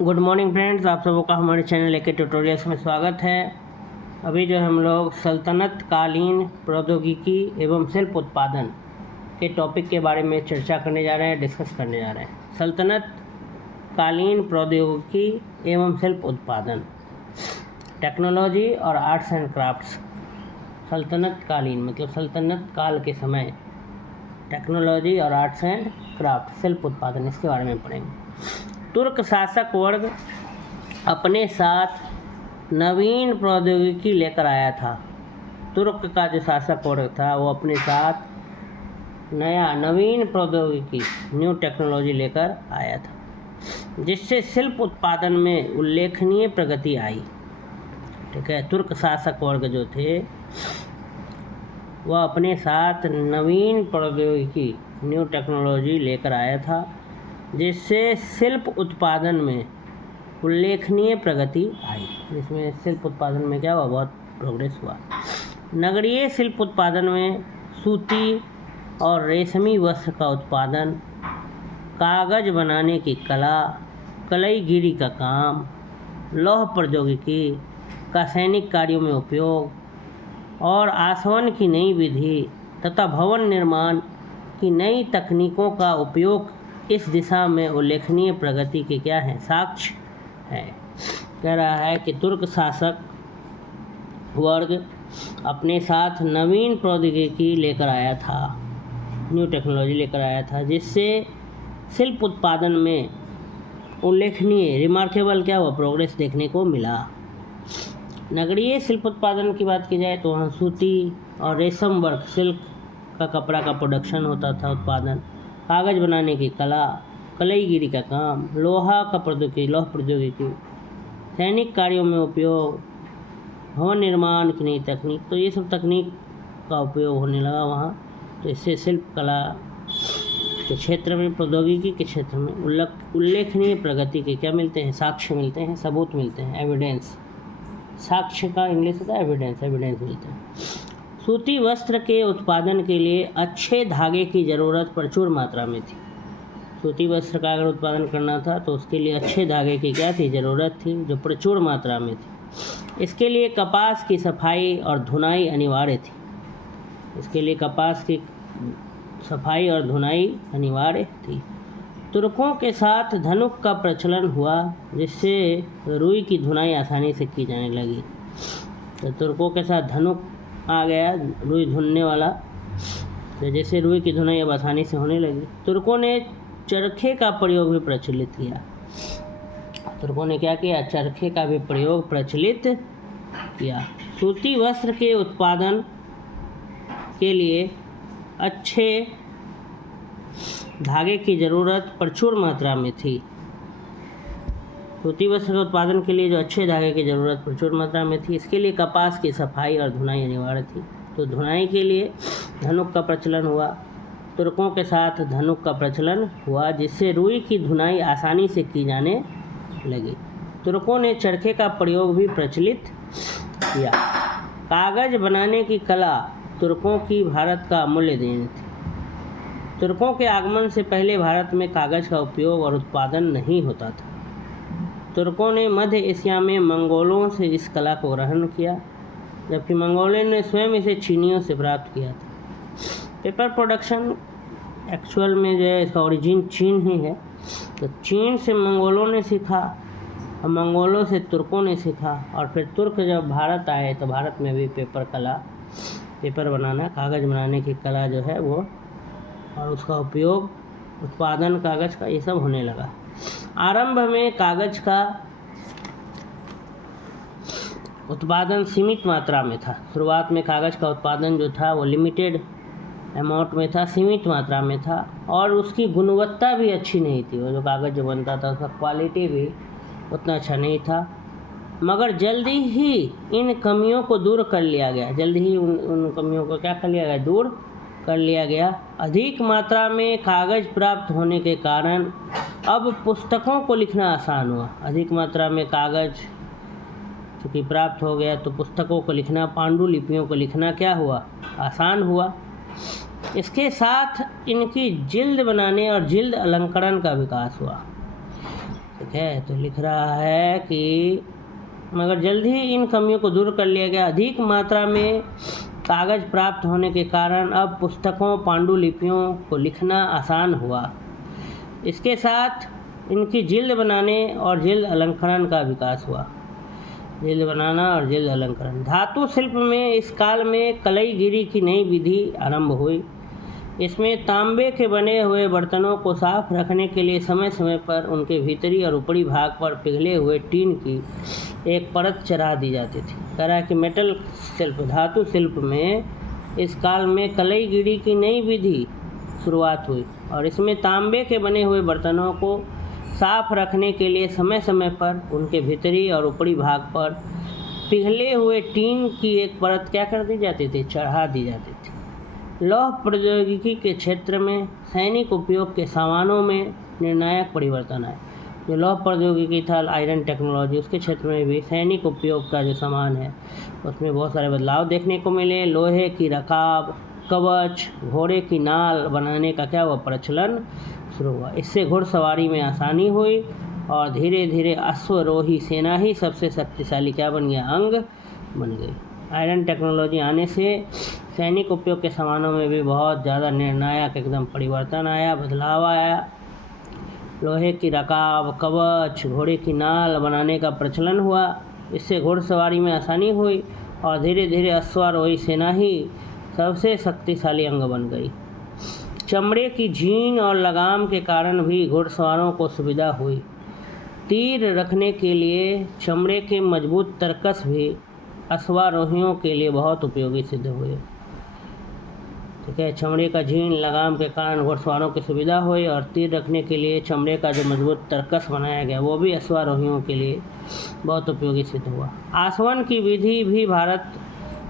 Good morning friends, आप सबों का हमारे चैनल के ट्यूटोरियल्स में स्वागत है। अभी जो हम लोग सल्तनत कालीन प्रौद्योगिकी एवं शिल्प उत्पादन के टॉपिक के बारे में चर्चा करने जा रहे हैं, डिस्कस करने जा रहे हैं। सल्तनत कालीन प्रौद्योगिकी एवं शिल्प उत्पादन, टेक्नोलॉजी और आर्ट्स एंड क्राफ्ट्स। सल्तनत कालीन मतलब सल्तनत काल के समय, टेक्नोलॉजी और आर्ट्स एंड क्राफ्ट, शिल्प उत्पादन, इसके बारे में पढ़ेंगे। तुर्क शासक वर्ग अपने साथ नवीन प्रौद्योगिकी लेकर आया था। तुर्क का जो शासक वर्ग था वो अपने साथ नवीन प्रौद्योगिकी, न्यू टेक्नोलॉजी लेकर आया था, जिससे शिल्प उत्पादन में उल्लेखनीय प्रगति आई। ठीक है, तुर्क शासक वर्ग जो थे वह अपने साथ नवीन प्रौद्योगिकी, न्यू टेक्नोलॉजी लेकर आया था, जिससे शिल्प उत्पादन में उल्लेखनीय प्रगति आई। जिसमें शिल्प उत्पादन में क्या हुआ, बहुत प्रोग्रेस हुआ। नगरीय शिल्प उत्पादन में सूती और रेशमी वस्त्र का उत्पादन, कागज़ बनाने की कला, कलईगिरी का काम, लौह प्रौद्योगिकी का सैनिक कार्यों में उपयोग और आसवन की नई विधि तथा भवन निर्माण की नई तकनीकों का उपयोग इस दिशा में उल्लेखनीय प्रगति के क्या हैं, साक्ष्य हैं। कह रहा है कि तुर्क शासक वर्ग अपने साथ नवीन प्रौद्योगिकी लेकर आया था, न्यू टेक्नोलॉजी लेकर आया था, जिससे शिल्प उत्पादन में उल्लेखनीय, रिमार्केबल क्या हुआ, प्रोग्रेस देखने को मिला। नगरीय शिल्प उत्पादन की बात की जाए तो वहाँ सूती और रेशम वर्क, सिल्क का कपड़ा का प्रोडक्शन होता था, उत्पादन, कागज़ बनाने की कला, कलईगिरी का काम, लोहा का प्रौद्योगिकी, लौह प्रौद्योगिकी, सैनिक कार्यों में उपयोग, भवन निर्माण की नई तकनीक, तो ये सब तकनीक का उपयोग होने लगा वहाँ। तो इससे शिल्प कला के क्षेत्र में, प्रौद्योगिकी के क्षेत्र में उल्लेखनीय प्रगति के क्या मिलते हैं, साक्ष्य मिलते हैं, सबूत मिलते हैं, एविडेंस। साक्ष्य का इंग्लिश होता है एविडेंस, एविडेंस मिलते हैं। सूती वस्त्र के उत्पादन के लिए अच्छे धागे की ज़रूरत प्रचुर मात्रा में थी। सूती वस्त्र का अगर उत्पादन करना था तो उसके लिए अच्छे धागे की क्या थी, ज़रूरत थी, जो प्रचुर मात्रा में थी। इसके लिए कपास की सफाई और धुनाई अनिवार्य थी। इसके लिए कपास की सफाई और धुनाई अनिवार्य थी। तुर्कों के साथ धनुक का प्रचलन हुआ, जिससे रुई की धुनाई आसानी से की जाने लगी। तो तुर्कों के साथ धनुक आ गया, रुई धुनने वाला, तो जैसे रुई की धुनाई अब आसानी से होने लगी। तुर्कों ने चरखे का प्रयोग भी प्रचलित किया। तुर्कों ने क्या किया, चरखे का भी प्रयोग प्रचलित किया। सूती वस्त्र के उत्पादन के लिए अच्छे धागे की ज़रूरत प्रचुर मात्रा में थी। सूती वस्त्र के उत्पादन के लिए जो अच्छे धागे की ज़रूरत प्रचुर मात्रा में थी, इसके लिए कपास की सफाई और धुनाई अनिवार्य थी। तो धुनाई के लिए धनुक का प्रचलन हुआ। तुर्कों के साथ धनुक का प्रचलन हुआ, जिससे रुई की धुनाई आसानी से की जाने लगी। तुर्कों ने चरखे का प्रयोग भी प्रचलित किया। कागज़ बनाने की कला तुर्कों की भारत का अमूल्य देन थी। तुर्कों के आगमन से पहले भारत में कागज़ का उपयोग और उत्पादन नहीं होता था। तुर्कों ने मध्य एशिया में मंगोलों से इस कला को ग्रहण किया, जबकि मंगोलों ने स्वयं इसे चीनियों से प्राप्त किया था। पेपर प्रोडक्शन एक्चुअल में जो है, इसका ओरिजिन चीन ही है। तो चीन से मंगोलों ने सीखा और मंगोलों से तुर्कों ने सीखा, और फिर तुर्क जब भारत आए तो भारत में भी पेपर कला, पेपर बनाना, कागज़ बनाने की कला जो है वो, और उसका उपयोग, उत्पादन कागज़ का, ये सब होने लगा। आरंभ में कागज़ का उत्पादन सीमित मात्रा में था। शुरुआत में कागज़ का उत्पादन जो था वो लिमिटेड अमाउंट में था, सीमित मात्रा में था, और उसकी गुणवत्ता भी अच्छी नहीं थी। वो जो कागज़ जो बनता था उसका क्वालिटी भी उतना अच्छा नहीं था। मगर जल्दी ही इन कमियों को दूर कर लिया गया। जल्दी ही उन कमियों को क्या कर लिया गया, दूर कर लिया गया। अधिक मात्रा में कागज़ प्राप्त होने के कारण अब पुस्तकों को लिखना आसान हुआ। अधिक मात्रा में कागज़ चूँकि प्राप्त हो गया तो पुस्तकों को लिखना, पांडुलिपियों को लिखना क्या हुआ, आसान हुआ। इसके साथ इनकी जिल्द बनाने और जिल्द अलंकरण का विकास हुआ। ठीक है। तो लिख रहा है कि मगर जल्द ही इन कमियों को दूर कर लिया गया। अधिक मात्रा में कागज़ प्राप्त होने के कारण अब पुस्तकों पांडुलिपियों को लिखना आसान हुआ। इसके साथ इनकी जिल्द बनाने और जिल्द अलंकरण का विकास हुआ। जिल्द बनाना और जिल्द अलंकरण। धातु शिल्प में इस काल में कलईगिरी की नई विधि आरंभ हुई। इसमें तांबे के बने हुए बर्तनों को साफ रखने के लिए समय समय पर उनके भीतरी और ऊपरी भाग पर पिघले हुए टीन की एक परत चढ़ा दी जाती थी। कह रहा है कि मेटल शिल्प, धातु शिल्प में इस काल में कलईगिरी की नई विधि शुरुआत हुई और इसमें तांबे के बने हुए बर्तनों को साफ रखने के लिए समय समय पर उनके भीतरी और ऊपरी भाग पर पिघले हुए टीन की एक परत क्या कर दी जाती थी, चढ़ा दी जाती थी। लौह प्रौद्योगिकी के क्षेत्र में सैनिक उपयोग के सामानों में निर्णायक परिवर्तन आए। जो लौह प्रौद्योगिकी था, आयरन टेक्नोलॉजी, उसके क्षेत्र में भी सैनिक उपयोग का जो सामान है उसमें बहुत सारे बदलाव देखने को मिले। लोहे की रकाब, कवच, घोड़े की नाल बनाने का क्या हुआ, प्रचलन शुरू हुआ। इससे घुड़सवारी में आसानी हुई और धीरे धीरे अश्वरोही सेना ही सबसे शक्तिशाली क्या बन गया, अंग बन गई। आयरन टेक्नोलॉजी आने से सैनिक उपयोग के सामानों में भी बहुत ज़्यादा निर्णायक एकदम परिवर्तन आया, बदलाव आया। लोहे की रकाब, कवच, घोड़े की नाल बनाने का प्रचलन हुआ। इससे घुड़सवारी में आसानी हुई और धीरे धीरे अश्वारोही सेना ही सबसे शक्तिशाली अंग बन गई। चमड़े की जीन और लगाम के कारण भी घुड़सवारों को सुविधा हुई। तीर रखने के लिए चमड़े के मजबूत तरकस भी अश्वारोहियों के लिए बहुत उपयोगी सिद्ध हुए। ठीक है, चमड़े का जीन लगाम के कारण घुड़सवारों की सुविधा हुई और तीर रखने के लिए चमड़े का जो मजबूत तरकस बनाया गया वो भी अश्वारोहियों के लिए बहुत उपयोगी सिद्ध हुआ। आसवन की विधि भी भारत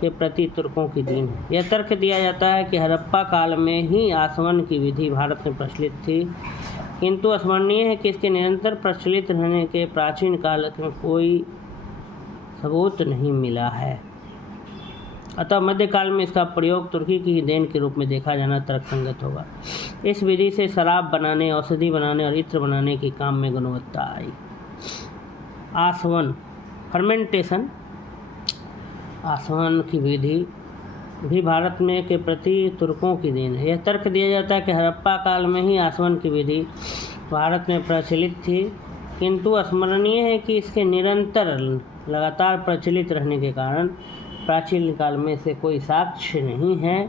के प्रति तुर्कों की देन है। यह तर्क दिया जाता है कि हड़प्पा काल में ही आसवन की विधि भारत में प्रचलित थी, किंतु स्मरणीय है कि इसके निरंतर प्रचलित रहने के प्राचीन काल में कोई सबूत नहीं मिला है। अतः मध्यकाल में इसका प्रयोग तुर्की की ही देन के रूप में देखा जाना तर्कसंगत होगा। इस विधि से शराब बनाने, औषधि बनाने और इत्र बनाने के काम में गुणवत्ता आई। आसवन, फर्मेंटेशन, आसवन की विधि भी भारत में के प्रति तुर्कों की देन है। यह तर्क दिया जाता है कि हड़प्पा काल में ही आसवन की विधि भारत में प्रचलित थी, किंतु स्मरणीय है कि इसके निरंतर लगातार प्रचलित रहने के कारण प्राचीन काल में से कोई साक्ष्य नहीं है।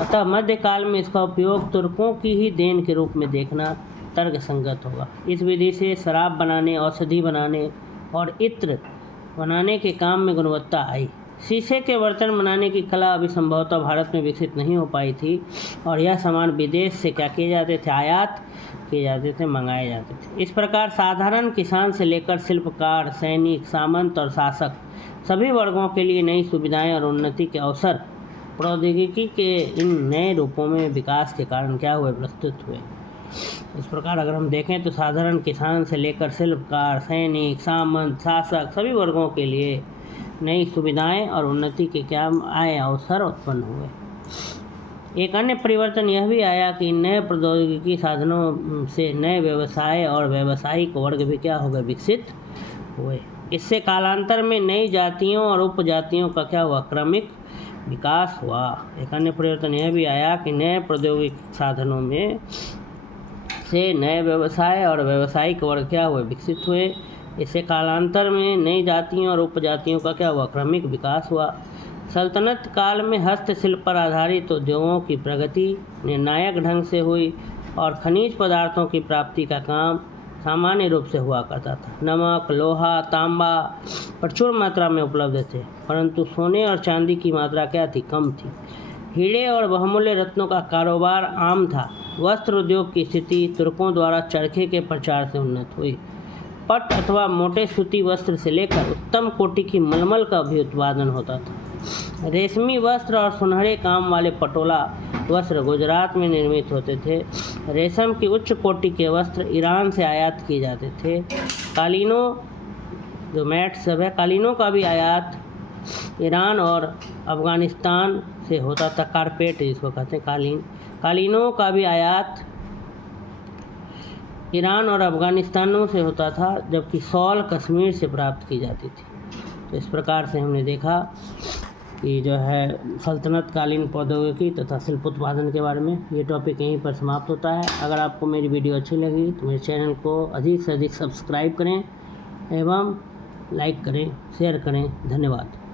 अतः मध्यकाल में इसका उपयोग तुर्कों की ही देन के रूप में देखना तर्कसंगत होगा। इस विधि से शराब बनाने, औषधि बनाने और इत्र बनाने के काम में गुणवत्ता आई। शीशे के बर्तन बनाने की कला अभी संभवतः भारत में विकसित नहीं हो पाई थी और यह सामान विदेश से क्या किए जाते थे, आयात किए जाते थे, मंगाए जाते थे। इस प्रकार साधारण किसान से लेकर शिल्पकार, सैनिक, सामंत और शासक सभी वर्गों के लिए नई सुविधाएं और उन्नति के अवसर प्रौद्योगिकी के इन नए रूपों में विकास के कारण क्या हुए, प्रस्तुत हुए। इस प्रकार अगर हम देखें तो साधारण किसान से लेकर शिल्पकार, सैनिक, सामंत, शासक सभी वर्गों के लिए नई सुविधाएं और उन्नति के क्या आए, अवसर उत्पन्न हुए। एक अन्य परिवर्तन यह भी आया कि नए प्रौद्योगिकी साधनों से नए व्यवसाय और व्यावसायिक वर्ग भी क्या हो गए, विकसित हुए। इससे कालांतर में नई जातियों और उपजातियों का क्या हुआ, क्रमिक विकास हुआ। एक अन्य परिवर्तन यह भी आया कि नए प्रौद्योगिक साधनों में से नए व्यवसाय और व्यावसायिक वर्ग क्या हुए, विकसित हुए। इससे कालांतर में नई जातियों और उपजातियों का क्या हुआ, क्रमिक विकास हुआ। सल्तनत काल में हस्तशिल्प पर आधारित उद्योगों की प्रगति निर्णायक ढंग से हुई और खनिज पदार्थों की प्राप्ति का काम सामान्य रूप से हुआ करता था। नमक, लोहा, तांबा प्रचुर मात्रा में उपलब्ध थे, परंतु सोने और चांदी की मात्रा क्या थी, कम थी। हीरे और बहुमूल्य रत्नों का कारोबार आम था। वस्त्र उद्योग की स्थिति तुर्कों द्वारा चरखे के प्रचार से उन्नत हुई। पट अथवा मोटे सूती वस्त्र से लेकर उत्तम कोटि की मलमल का भी उत्पादन होता था। रेशमी वस्त्र और सुनहरे काम वाले पटोला वस्त्र गुजरात में निर्मित होते थे। रेशम की उच्च कोटि के वस्त्र ईरान से आयात किए जाते थे। कालीनों, जो मैट सब है, कालीनों का भी आयात ईरान और अफ़गानिस्तान से होता था। कारपेट जिसको कहते हैं, कालीनों का भी आयात ईरान और अफ़गानिस्तानों से होता था, जबकि शॉल कश्मीर से प्राप्त की जाती थी। तो इस प्रकार से हमने देखा कि जो है सल्तनत कालीन प्रौद्योगिकी तथा शिल्प उत्पादन के बारे में। ये टॉपिक यहीं पर समाप्त होता है। अगर आपको मेरी वीडियो अच्छी लगी तो मेरे चैनल को अधिक से अधिक सब्सक्राइब करें एवं लाइक करें, शेयर करें। धन्यवाद।